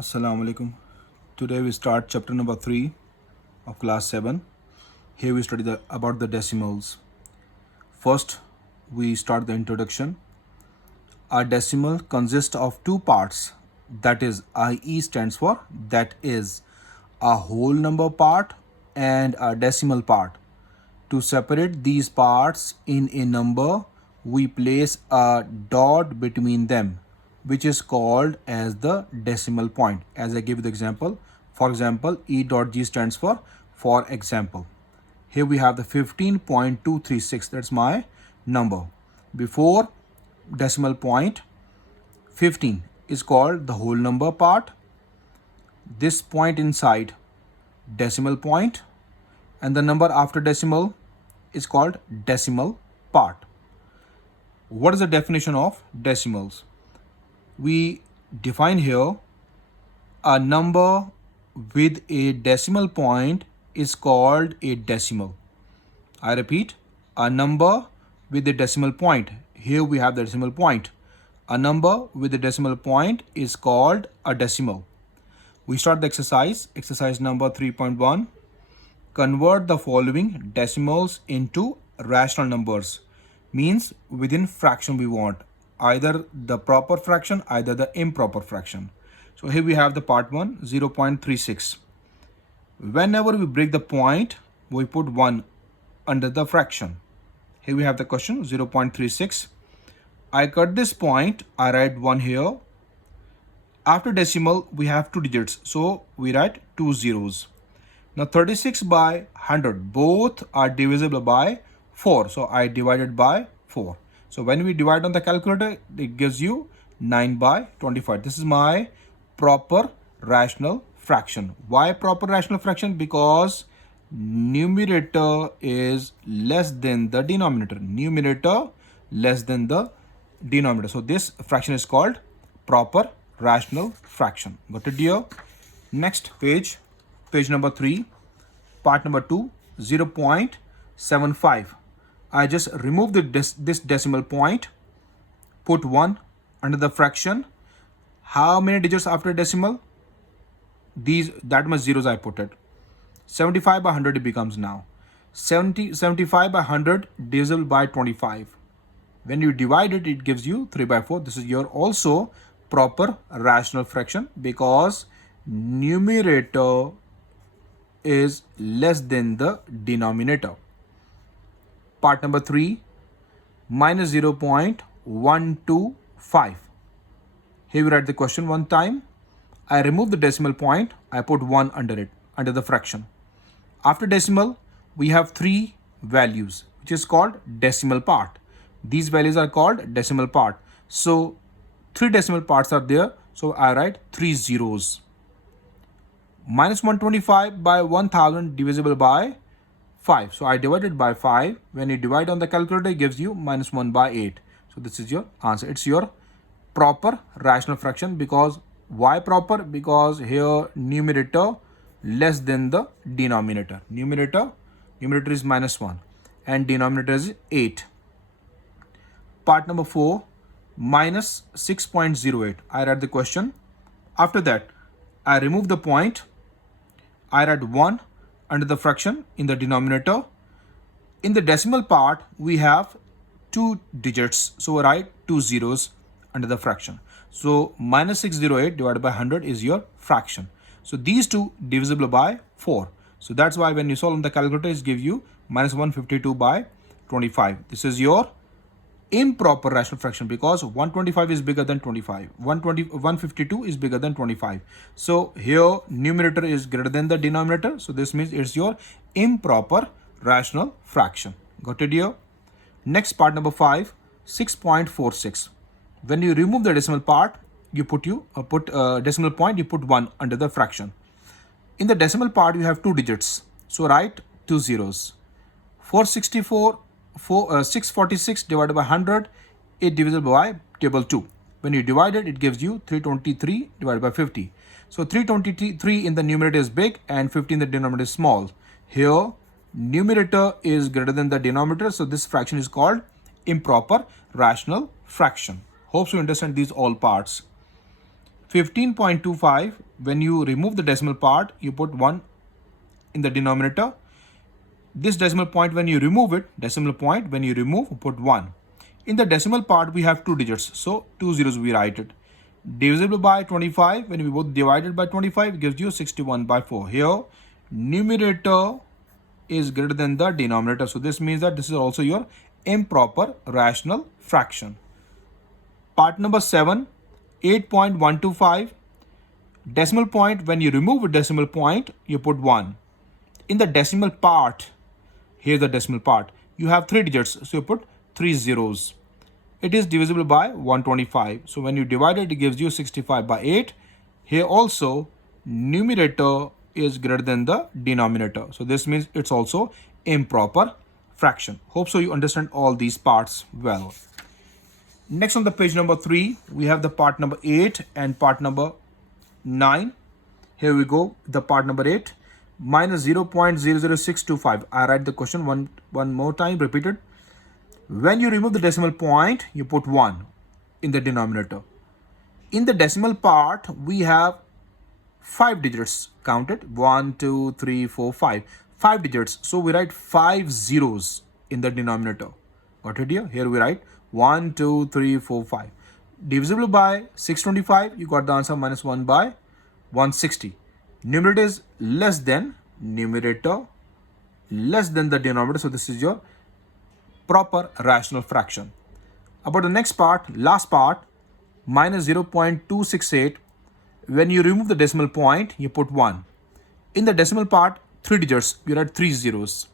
Assalamu alaikum. Today we start chapter number 3 of class 7. Here we study about the decimals. First, we start the introduction. A decimal consists of two parts. That is, IE stands for that is, a whole number part and a decimal part. To separate these parts in a number, we place a dot between them, which is called as the decimal point. As I give you the example, for example, E dot G stands for example. Here we have the 15.236, that's my number. Before decimal point, 15 is called the whole number part. This point inside, decimal point, and the number after decimal is called decimal part. What is the definition of decimals? We define here a number with a decimal point is called a decimal. I repeat, a number with a decimal point. Here we have the decimal point. A number with a decimal point is called a decimal. We start the exercise number 3.1. Convert the following decimals into rational numbers. Means within fraction we want. Either the proper fraction, either the improper fraction. So here we have the part 1, 0.36. Whenever we break the point, we put 1 under the fraction. Here we have the question 0.36. I cut this point, I write 1 here. After decimal, we have 2 digits, so we write 2 zeros. Now 36 by 100, both are divisible by 4. So I divided by 4. So when we divide on the calculator, it gives you 9 by 25. This is my proper rational fraction. Why proper rational fraction? Because numerator is less than the denominator. Numerator less than the denominator. So this fraction is called proper rational fraction. Got it, dear? Next page number 3, part number 2, 0.75. I just remove this decimal point, put 1 under the fraction. How many digits after decimal? That much zeros I put it. 75 by 100 it becomes now. 75 by 100 divisible by 25. When you divide it, it gives you 3 by 4. This is your also proper rational fraction because numerator is less than the denominator. Part number 3, minus 0.125. Here we write the question one time. I remove the decimal point. I put 1 under it, under the fraction. After decimal, we have 3 values, which is called decimal part. These values are called decimal part. So 3 decimal parts are there. So I write 3 zeros. Minus 125 by 1000 divisible by 5. So I divided by 5. When you divide on the calculator, it gives you minus 1 by 8. So this is your answer. It's your proper rational fraction. Because why proper? Because here numerator less than the denominator. Numerator is minus 1 and denominator is 8. Part number 4, minus 6.08. I write the question. After that, I remove the point. I write 1 under the fraction in the denominator. In the decimal part, we have 2 digits. So I write 2 zeros under the fraction. So minus 608 divided by 100 is your fraction. So these two divisible by 4. So that's why when you solve on the calculator, it gives you minus 152 by 25. This is your improper rational fraction because 125 is bigger than 25. 152 is bigger than 25. So here numerator is greater than the denominator. So this means it's your improper rational fraction. Got it here? Next part number 5, 6.46. When you remove the decimal part, you put decimal point, you put 1 under the fraction. In the decimal part, you have 2 digits. So write 2 zeros. 646 divided by 100, it divisible by table 2. When you divide it, it gives you 323 divided by 50. So 323 in the numerator is big and 50 in the denominator is small. Here, numerator is greater than the denominator. So this fraction is called improper rational fraction. Hope you understand these all parts. 15.25, when you remove the decimal part, you put 1 in the denominator. This decimal point, when you remove it, put 1. In the decimal part, we have 2 digits, so 2 zeros we write it. Divisible by 25, when we both divided by 25, it gives you 61/4. Here, numerator is greater than the denominator, so this means that this is also your improper rational fraction. Part number 7, 8.125. Decimal point, when you remove a decimal point, you put 1. In the decimal part, here's the decimal part, you have 3 digits, so you put 3 zeros. It is divisible by 125. So when you divide it, it gives you 65/8. Here also, numerator is greater than the denominator. So this means it's also improper fraction. Hope so you understand all these parts well. Next on the page number 3, we have the part number 8 and part number 9. Here we go, the part number 8, minus 0.00625. I write the question one more time, repeated. When you remove the decimal point, you put 1 in the denominator. In the decimal part, we have 5 digits counted. 1, 2, 3, 4, 5. 5 digits. So we write 5 zeros in the denominator. Got it here? Here we write 1, 2, 3, 4, 5. Divisible by 625, you got the answer minus 1 by 160. Numerator is less than the denominator. So this is your proper rational fraction. About the next part, last part, minus 0.268. When you remove the decimal point, you put 1. In the decimal part, 3 digits, you write 3 zeros.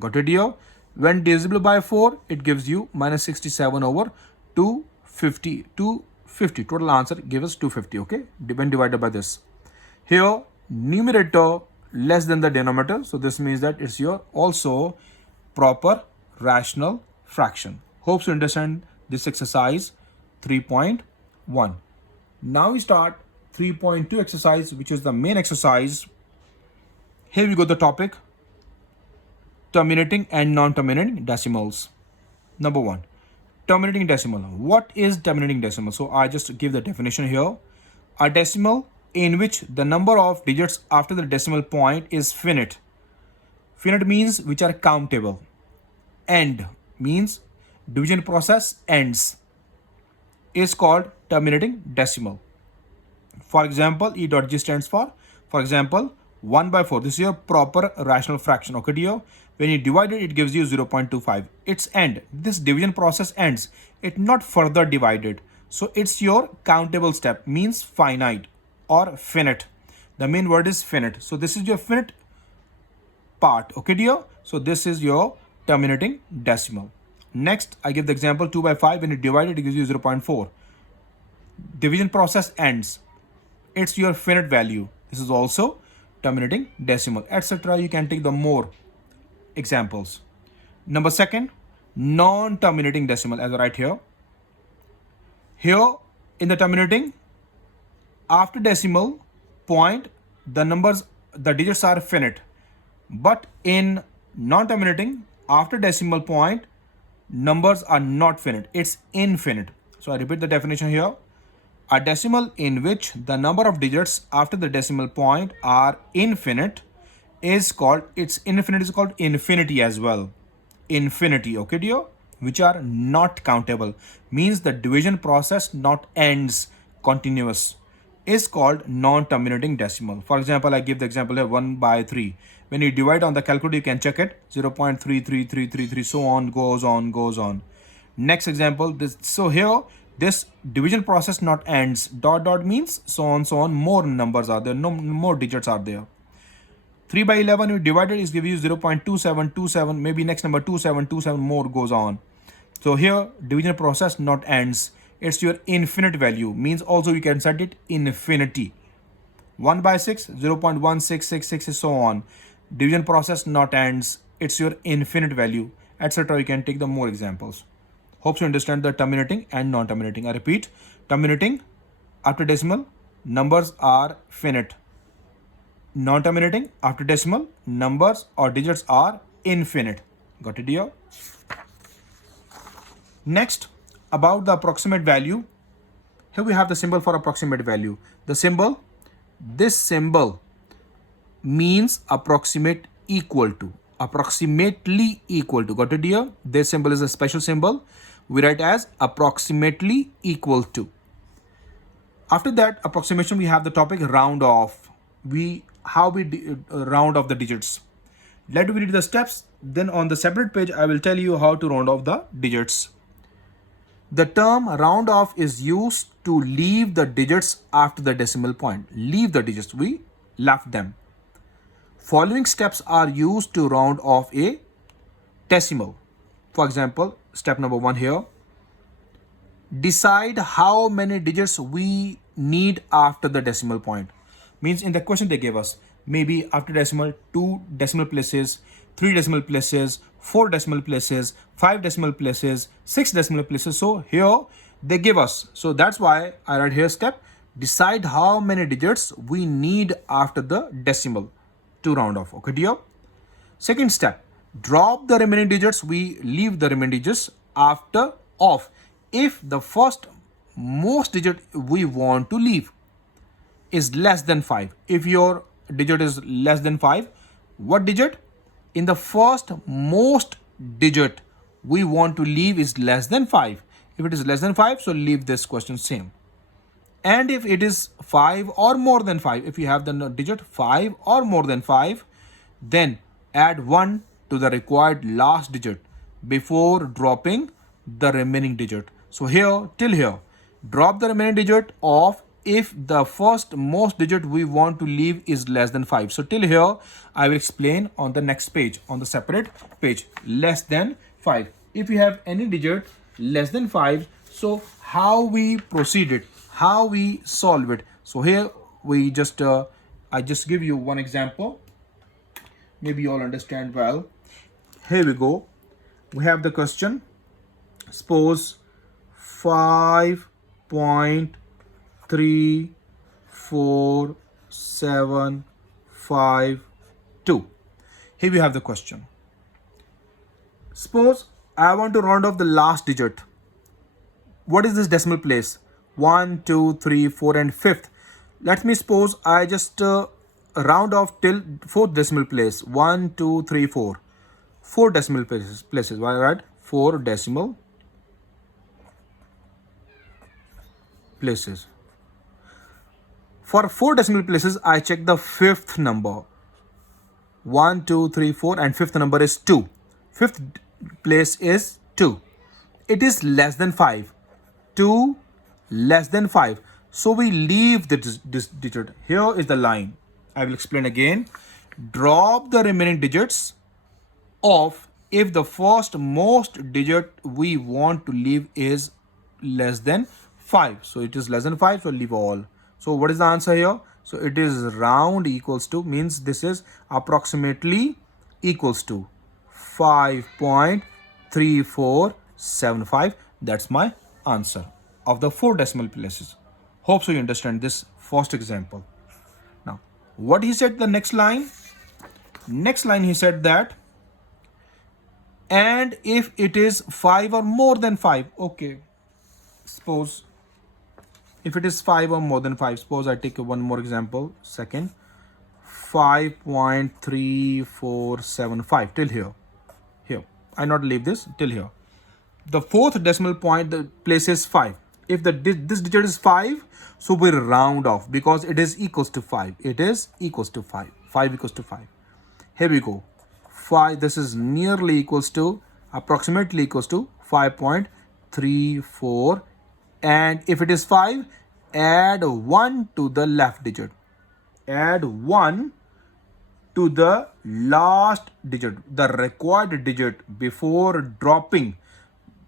Got it here? When divisible by 4, it gives you minus 67 over 250. 250. Total answer gives us 250, okay? When divided by this. Here, numerator less than the denominator. So this means that it's your also proper rational fraction. Hope you understand this exercise 3.1. Now we start 3.2 exercise, which is the main exercise. Here we go, the topic, terminating and non-terminating decimals. Number 1, terminating decimal. What is terminating decimal? So I just give the definition here. A decimal in which the number of digits after the decimal point is finite. Finite means which are countable. End means division process ends, is called terminating decimal. For example, E.G stands for example, 1/4. This is your proper rational fraction. Okay, dear? When you divide it, it gives you 0.25. Its end. This division process ends. It not further divided. So it's your countable step, means finite or finite. The main word is finite. So this is your finite part. Okay, dear? So this is your terminating decimal. Next, I give the example 2/5. When you divide it, it gives you 0.4. Division process ends. It's your finite value. This is also terminating decimal, etc. You can take the more examples. Number 2, non-terminating decimal, as I write here. Here in the terminating, after decimal point, the digits are finite. But in non-terminating, after decimal point, numbers are not finite. It's infinite. So I repeat the definition here. A decimal in which the number of digits after the decimal point are infinite is called, its infinite is called infinity as well. Infinity, okay dear? Which are not countable. Means the division process not ends, continuous, is called non-terminating decimal. For example, I give the example here 1/3. When you divide on the calculator, you can check it, 0.33333, so on, goes on. Next example, so here, this division process not ends, ... means so on, more numbers are there, no more digits are there. 3/11, you divide it, is give you 0.2727, maybe next number 2727, more goes on. So here, division process not ends. It's your infinite value, means also you can set it infinity. 1/6, 0.1666, so on. Division process not ends. It's your infinite value, etc. You can take the more examples. Hope you understand the terminating and non-terminating. I repeat, terminating, after decimal, numbers are finite. Non-terminating, after decimal, numbers or digits are infinite. Got it here? Next, about the approximate value. Here we have the symbol for approximate value. The symbol, this symbol means approximate equal to, approximately equal to. Got it here? This symbol is a special symbol. We write as approximately equal to. After that approximation, we have the topic round off. How we round off the digits. Let me read the steps. Then on the separate page, I will tell you how to round off the digits. The term round off is used to leave the digits after the decimal point. Leave the digits. We left them. Following steps are used to round off a decimal. For example, step number 1 here. Decide how many digits we need after the decimal point. Means in the question they gave us, maybe after decimal, 2 decimal places, 3 decimal places, 4 decimal places, 5 decimal places, 6 decimal places. So here they give us. So that's why I write here step. Decide how many digits we need after the decimal to round off. Okay, dear? Second step. Drop the remaining digits. We leave the remaining digits after off. If the first most digit we want to leave is less than 5. If your digit is less than 5, what digit? In the first most digit we want to leave is less than 5. If it is less than 5, so leave this question same. And if it is 5 or more than 5, if you have the digit 5 or more than 5, then add 1 to the required last digit before dropping the remaining digit. So here, till here, drop the remaining digit of if the first most digit we want to leave is less than 5. So till here, I will explain on the next page, on the separate page, less than 5. If you have any digit less than 5, so how we proceed it, how we solve it. So here we just, I just give you one example. Maybe you all understand well. Here we go. We have the question. Suppose 5.34752. Here we have the question. Suppose I want to round off the last digit. What is this decimal place? 1, 2, 3, 4 and 5th. Let me suppose I just round off till 4th decimal place. 1, 2, 3, 4. 4 decimal places. Why, right? 4 decimal places. For 4 decimal places, I check the 5th number. 1, 2, 3, 4 and 5th number is 2. 5th place is 2. It is less than 5. 2 less than 5. So we leave this digit. Here is the line. I will explain again. Drop the remaining digits of if the first most digit we want to leave is less than 5. So it is less than 5, so leave all. So what is the answer here? So it is round equals to, means this is approximately equals to 5.3475. That's my answer of the 4 decimal places. Hope so you understand this first example. Now, what he said the next line? Next line he said that, and if it is 5 or more than 5. Okay, suppose if it is 5 or more than 5, suppose I take one more example, second, 5.3475 till here. Here, I not leave this till here. The 4th decimal point, the place is 5. If this digit is 5, so we round off because it is equals to 5. It is equals to 5. 5 equals to 5. Here we go. 5, this is nearly equals to, approximately equals to 5.34. And if it is 5, add 1 to the left digit. Add 1 to the last digit, the required digit before dropping.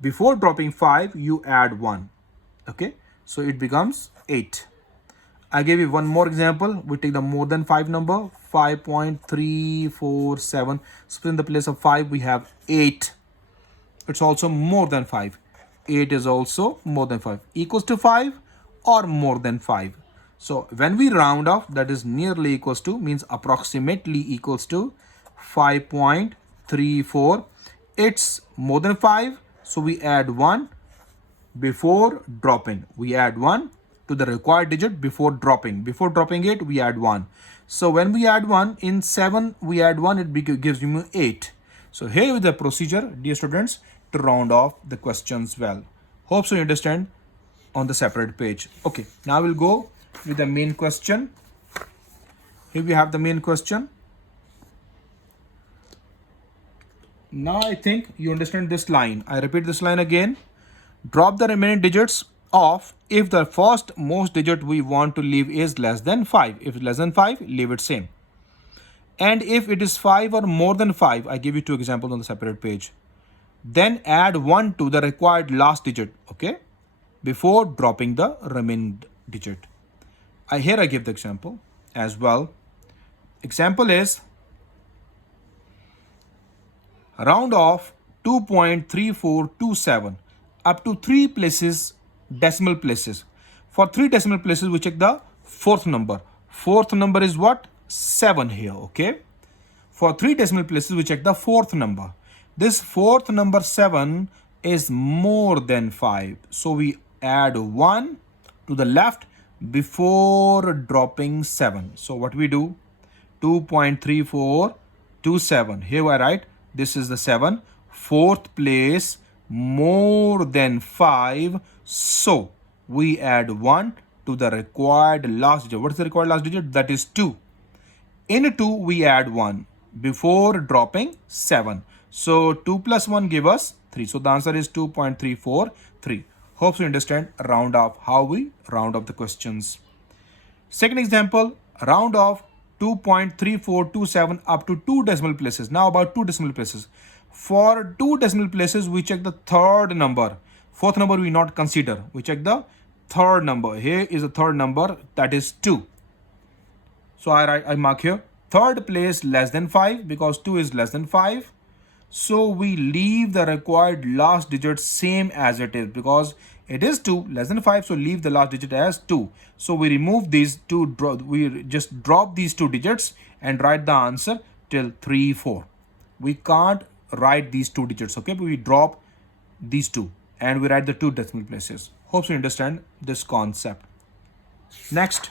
Before dropping 5, you add 1. Okay, so it becomes 8. I gave you one more example. We take the more than 5 number, 5.347. So in the place of 5, we have 8. It's also more than 5. 8 is also more than 5. Equals to 5 or more than 5. So when we round off, that is nearly equals to, means approximately equals to 5.34. It's more than 5. So we add 1 before dropping. We add 1 to the required digit before dropping. Before dropping it, we add 1. So when we add 1, in 7, we add 1, it gives you 8. So here is the procedure, dear students, to round off the questions well. Hope so you understand on the separate page. Okay, now we'll go with the main question. Here we have the main question. Now I think you understand this line. I repeat this line again. Drop the remaining digits off if the first most digit we want to leave is less than 5. If it's less than 5, leave it same. And if it is 5 or more than 5, I give you 2 examples on the separate page. Then add 1 to the required last digit, okay, before dropping the remaining digit. Here I give the example as well. Example is round off 2.3427 up to 3 places, decimal places. For 3 decimal places, we check the fourth number. Fourth number is what? 7 here, okay? For 3 decimal places, we check the fourth number. This fourth number 7 is more than 5. So we add 1 to the left before dropping 7. So what we do? 2.3427. Here I write, this is the 7. Fourth place, more than 5. So we add 1 to the required last digit. What is the required last digit? That is 2. In 2, we add 1 before dropping 7. So 2 plus 1 give us 3. So the answer is 2.343. Hope you understand round off, how we round off the questions. Second example, round off 2.3427 up to 2 decimal places. Now about 2 decimal places. For 2 decimal places, we check the third number. Fourth number we not consider. We check the third number. Here is the third number, that is 2. So I mark here third place less than 5 because 2 is less than 5. So we leave the required last digit same as it is because it is 2 less than 5. So leave the last digit as 2. So we remove these two, we just drop these 2 digits and write the answer till 3, 4. We can't write these 2 digits, okay? But we drop these 2 and we write the 2 decimal places. Hope you understand this concept. Next,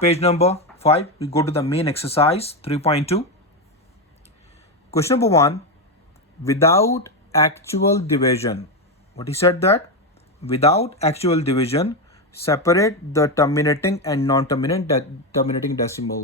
page number 5, we go to the main exercise 3.2. Question number 1, without actual division. What he said that? Without actual division, separate the terminating and non-terminating decimals.